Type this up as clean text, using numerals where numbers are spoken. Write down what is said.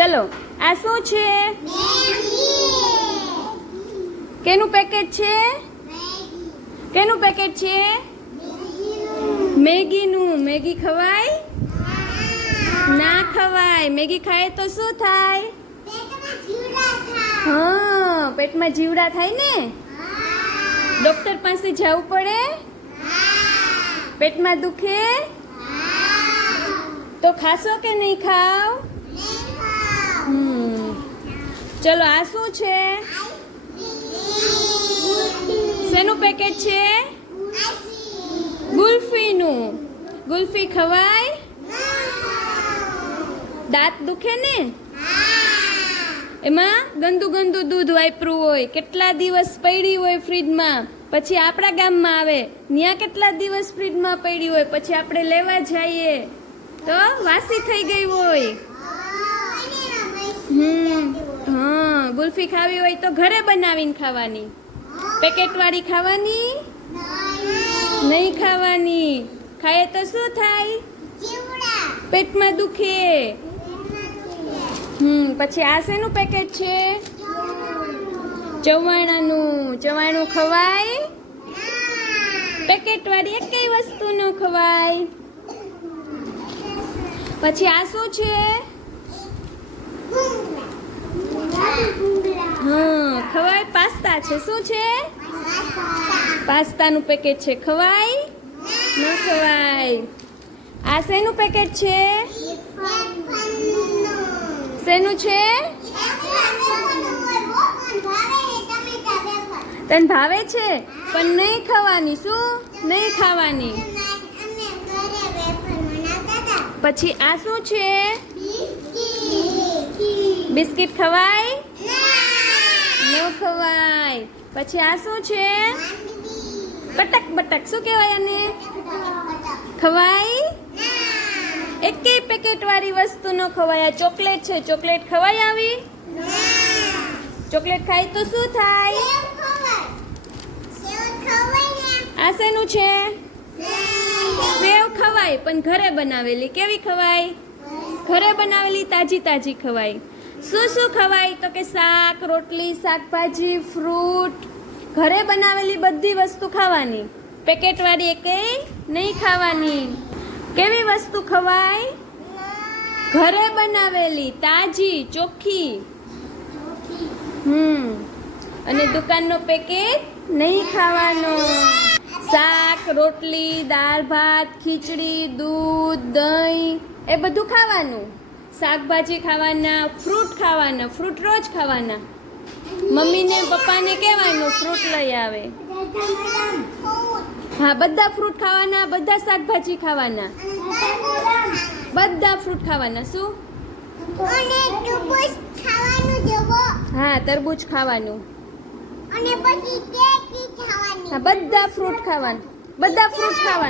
ચલો, આ શું છે? કેનું પેકેટ છે? કેનું પેકેટ છે? મેગીનું. મેગી ખવાય? ના ખવાય. મેગી ખાય તો શું થાય? હા, પેટમાં જીવડા થાય ને. ડોક્ટર પાસે જવું પડે? પેટમાં દુખે તો ખાશો કે નહીં ખાવ? ચલો, આ શું છે? શેનું પેકેટ છે? ગુલ્ફીનું. ગુલ્ફી ખવાય? દાંત દુખે ને? એમાં ગંદુ ગંદુ દૂધ વાપર્યું હોય, કેટલા દિવસ પડી હોય ફ્રીજમાં, પછી આપણા ગામમાં આવે, ત્યાં કેટલા દિવસ ફ્રીજમાં પડી હોય, પછી આપણે લેવા જઈએ તો વાસી થઈ ગઈ હોય. હા, ગુલ્ફી ખાવી હોય તો ઘરે બનાવીને ખાવાની. પેકેટવાળી ખાવાની નહીં ખાવાની. ખાય તો શું થાય? પેટમાં દુખે. પછી આ શેનું પેકેટ છે? ચવાણાનું. ચવાણું ખવાય? પેકેટવાળી એકેય વસ્તુ ન ખવાય. પછી આ શું છે? હા, ખવાય. પાસ્તા છે. શું છે? પાસ્તાનું પેકેટ છે. ખવાય? ન ખવાય. આ શેનું પેકેટ છે? શેનું છે? તને ભાવે છે પણ નહીં ખાવાની. શું નહીં ખાવાની? પછી આ શું છે? બિસ્કિટ ખવાય? ન ખવાય. પછી આ શું છે? કટક બટક. શું કહેવાય આને? ખવાય? એકેય પેકેટવાળી વસ્તુ ન ખવાય. આ ચોકલેટ છે. ચોકલેટ ખવાય આવી? ચોકલેટ ખાય તો શું થાય? આ શેનું છે? સેવ ખવાય, પણ ઘરે બનાવેલી. કેવી ખવાય? ઘરે બનાવેલી તાજી તાજી ખવાય. શું શું ખવાય? તો કે શાક, રોટલી, શાકભાજી, ફ્રૂટ. ઘરે બનાવેલી બધી વસ્તુ ખાવાની. પેકેટવાળી એકેય નહીં ખાવાની. કેવી વસ્તુ ખવાય? ઘરે બનાવેલી, તાજી, ચોખ્ખી. અને દુકાનનો પેકેટ નહીં ખાવાનો. શાક, રોટલી, દાળ ભાત, ખીચડી, દૂધ, દહીં એ બધું ખાવાનું. શાકભાજી ખાવાના, ફ્રૂટ ખાવાના. ફ્રૂટ રોજ ખાવાના. મમ્મીને પપ્પાને કહેવાનું ફ્રૂટ લઈ આવે. હા, બધા ફ્રૂટ ખાવાના, બધા શાકભાજી ખાવાના, બધા ફ્રૂટ ખાવાના. શું? હા, તરબૂચ ખાવાનું. હા, બધા ફ્રૂટ ખાવાના. બધા ફ્રૂટ ખાવાના.